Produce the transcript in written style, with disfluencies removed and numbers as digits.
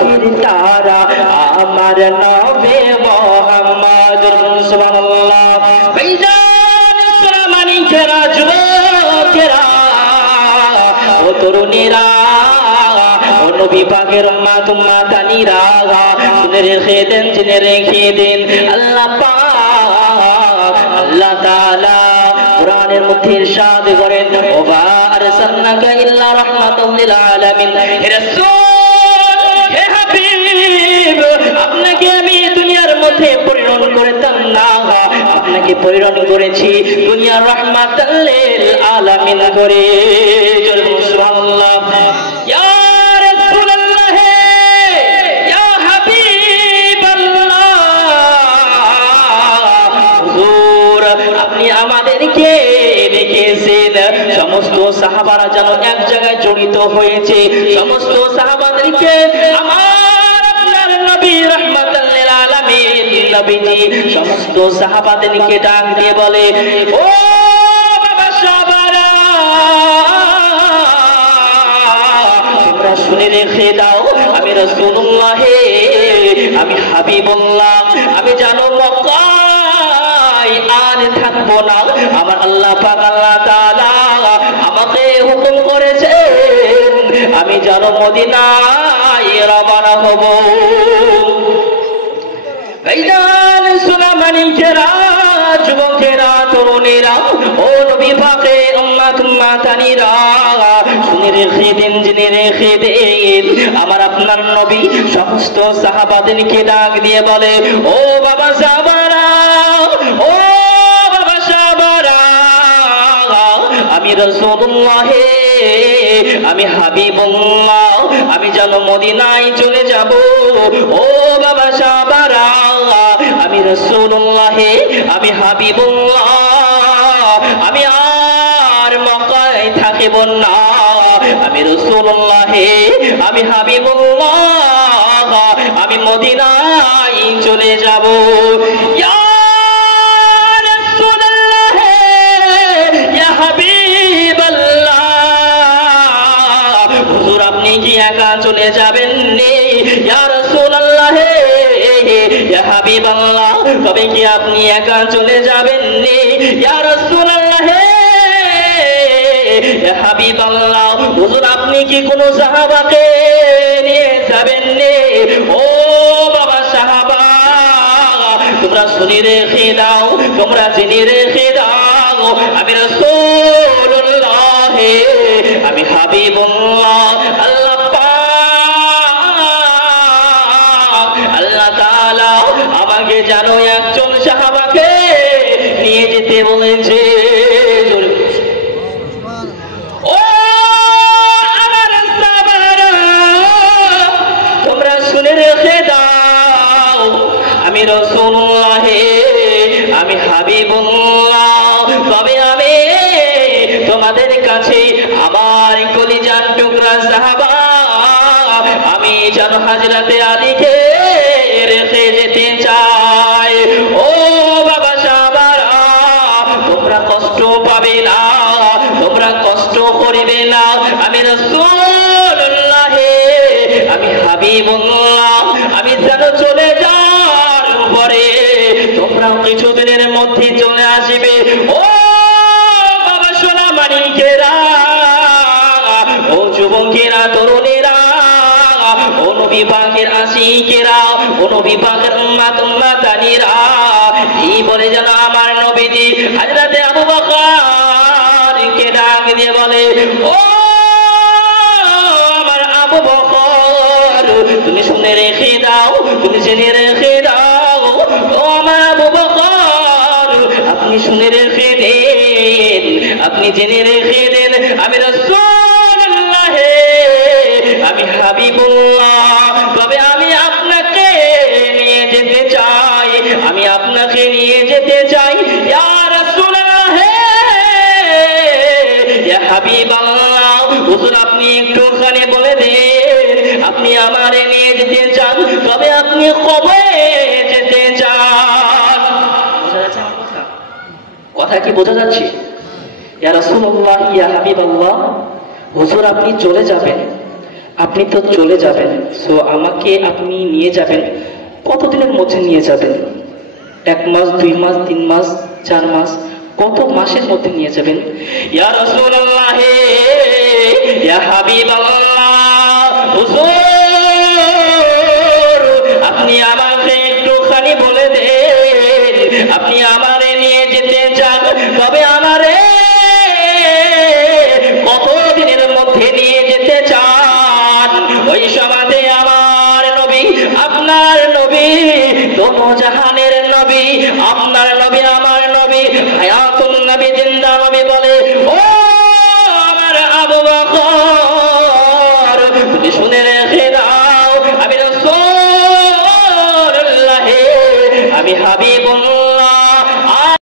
আখির তারা আমার নবী মুহাম্মদ সুবহানাল্লাহ। ভাইজান সোনামানিকেরা, যুবকেরা, ও তরুণীরা, ও নবী পাকের উম্মত উম্মাতানিরা, শুনে রেখে দেন, জেনে রেখে দেন, আল্লাহ পাক আল্লাহ তাআলা কোরআনের মধ্যে ইরশাদ করেন, ওয়া মা আরসালনাকা ইল্লা রাহমাতাল লিল আলামিন। হে রাসূল, হে হাবিব, আপনাকে আমি দুনিয়ার মধ্যে প্রেরণ করতাম না, আপনাকে প্রেরণ করেছি দুনিয়ার রাহমাতাল লিল আলামিন করে। সুবহানাল্লাহ। ইয়া রাসূলুল্লাহ, ইয়া হাবিবাল্লাহ, হুজুর আপনি আমাদেরকে দেখেছেন, সমস্ত সাহাবারা যেন এক জায়গায় জড়িত হয়েছে, সমস্ত সাহাবাদেরকে আমার আপনার নবী রাহমাতাল লিল আলামিন নবীজি সমস্ত সাহাবাদেরকে ডাক দিয়ে বলে, ও বাবা সাহাবারা, তোমরা শুনে রেখে দাও, আমি রাসূলুল্লাহ, আমি হাবিবুল্লাহ, আমি জানো মক্কায় আর থাকবো না, আমার আল্লাহ পাক আল্লাহ তাআলা আমাকে হুকুম করেছেন আমি যেন মদিনায় রওনা হব। ভাইজান সোনামানিকেরা, যুবকেরা, তরুণীরা, ও নবী পাকের উম্মত উম্মাতানিরা, শুনে রেখে দিন, জেনে রেখে দিন, আমার আপনার নবী সমস্ত সাহাবাদেরকে ডাক দিয়ে বলে, ও বাবা সাহাবারা, ও বাবা সাহাবারা, আমি রাসূলুল্লাহ, আমি হাবিবুল্লাহ, আমি যেন মদিনায় চলে যাব। ও বাবা সাহাবারা, আমি রাসূলুল্লাহ, আমি হাবিবুল্লাহ, আমি আর মক্কায় থাকিব না, আমি রাসূলুল্লাহ, আমি হাবিবুল্লাহ, আমি মদিনায় চলে যাব। ইয়া রাসূলুল্লাহ, ইয়া হাবিবাল্লাহ, হুজুর আপনি কি একা চলে যাবেন নি? ইয়া রাসূলুল্লাহ, ইয়া হাবিবাল্লাহ, তবে কি আপনি একা চলে যাবেন নি? ইয়া রাসূলুল্লাহ, ইয়া হাবিবাল্লাহ, হুজুর আপনি কি কোন সাহাবাকে নিয়ে যাবেন নি? ও বাবা সাহাবা, তোমরা শুনে রেখে দাও, তোমরা জেনে রেখে দাও, আমি রাসূলুল্লাহ, আমি হাবিবুল্লাহ, আল্লাহ পাক আল্লাহ তাআলা আমাকে জানো একজন সাহাবাকে নিয়ে যেতে বলেছে। ও আমার সাহাবারা, তোমরা শুনে রেখে দাও, আমি রাসূলুল্লাহ, আমি হাবিবুল্লাহ, তবে আমি তোমাদের কাছে আমার কলিজার টুকরা সাহাবা, আমি যেন হযরতে আলীকে রেখে যেতে চাই। ও বাবা সাহাবারা, তোমরা কষ্ট পাবে না, তোমরা কষ্ট করিবে না, আমি রাসূলুল্লাহ, আমি হাবিবুল্লাহ, আমি যেন চলে যাওয়ার পরে তোমরা কিছুদিনের মধ্যে চলে আসবে। ও বাবা সোনামানিকেরা, ও যুবকেরা, তরুণীরা, ও নবী পাকের আশিকেরা, ও নবী পাকের উম্মত উম্মাতানিরা, এই বলে যেন আমার নবীজি হযরতে আবু বকরকে ডাক দিয়ে বলে, ও আমার আবু বকর, তুমি শুনে রেখে দাও, তুমি জেনে রেখে দাও, ও আমার আবু বকর, আপনি শুনে রেখে দেন, আপনি জেনে রেখে দেন, আমি রাসূলুল্লাহ, আমি হাবিবুল্লাহ, তবে আমি আপনাকে নিয়ে যেতে চাই, আমি আপনাকে নিয়ে যেতে চাই। ইয়া রাসূলুল্লাহ, ইয়া হাবিবাল্লাহ, হুজুর আপনি একটুখানি বলে দেন, আপনি আমারে নিয়ে যেতে চান, তবে আপনি কবে যেতে চান? কথা কি বোঝা যাচ্ছে? ইয়া রাসূলুল্লাহ, ইয়া হাবিবাল্লাহ, হুজুর আপনি চলে যাবেন, আপনি তো চলে যাবেন, সো আমাকে আপনি নিয়ে যাবেন, কতদিনের মধ্যে নিয়ে যাবেন? 1 মাস, 2 মাস, 3 মাস, 4 মাস, কত মাসের মধ্যে নিয়ে যাবেন? ইয়া রাসূলুল্লাহ,